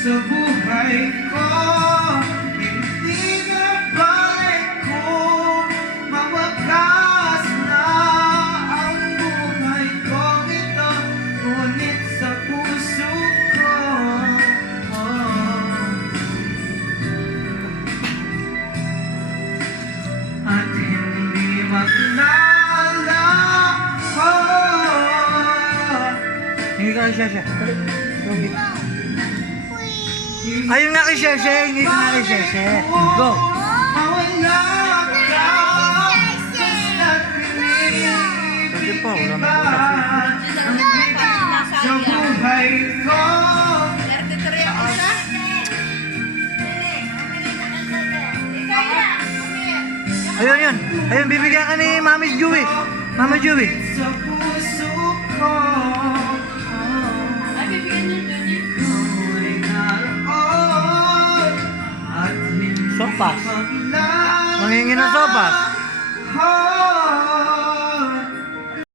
sa buhay ko. Hindi na balik kung mawakas na ang buhay kong ito, ngunit sa puso ko, at hindi maglalako. Hindi ka siya. Ayun nga kay Sheshe, hindi ka nga kay Sheshe. Go! Mawala ka, basta't Sige po, wala pinipigil na po. ka sa buhay ko. Ayun yun. Ayun, bibigyan ka ni Mami Joey. Mama Joey. Sa puso ko, ako'y naroon at hindi Sopas. maglalako. Manghingi ng sopas.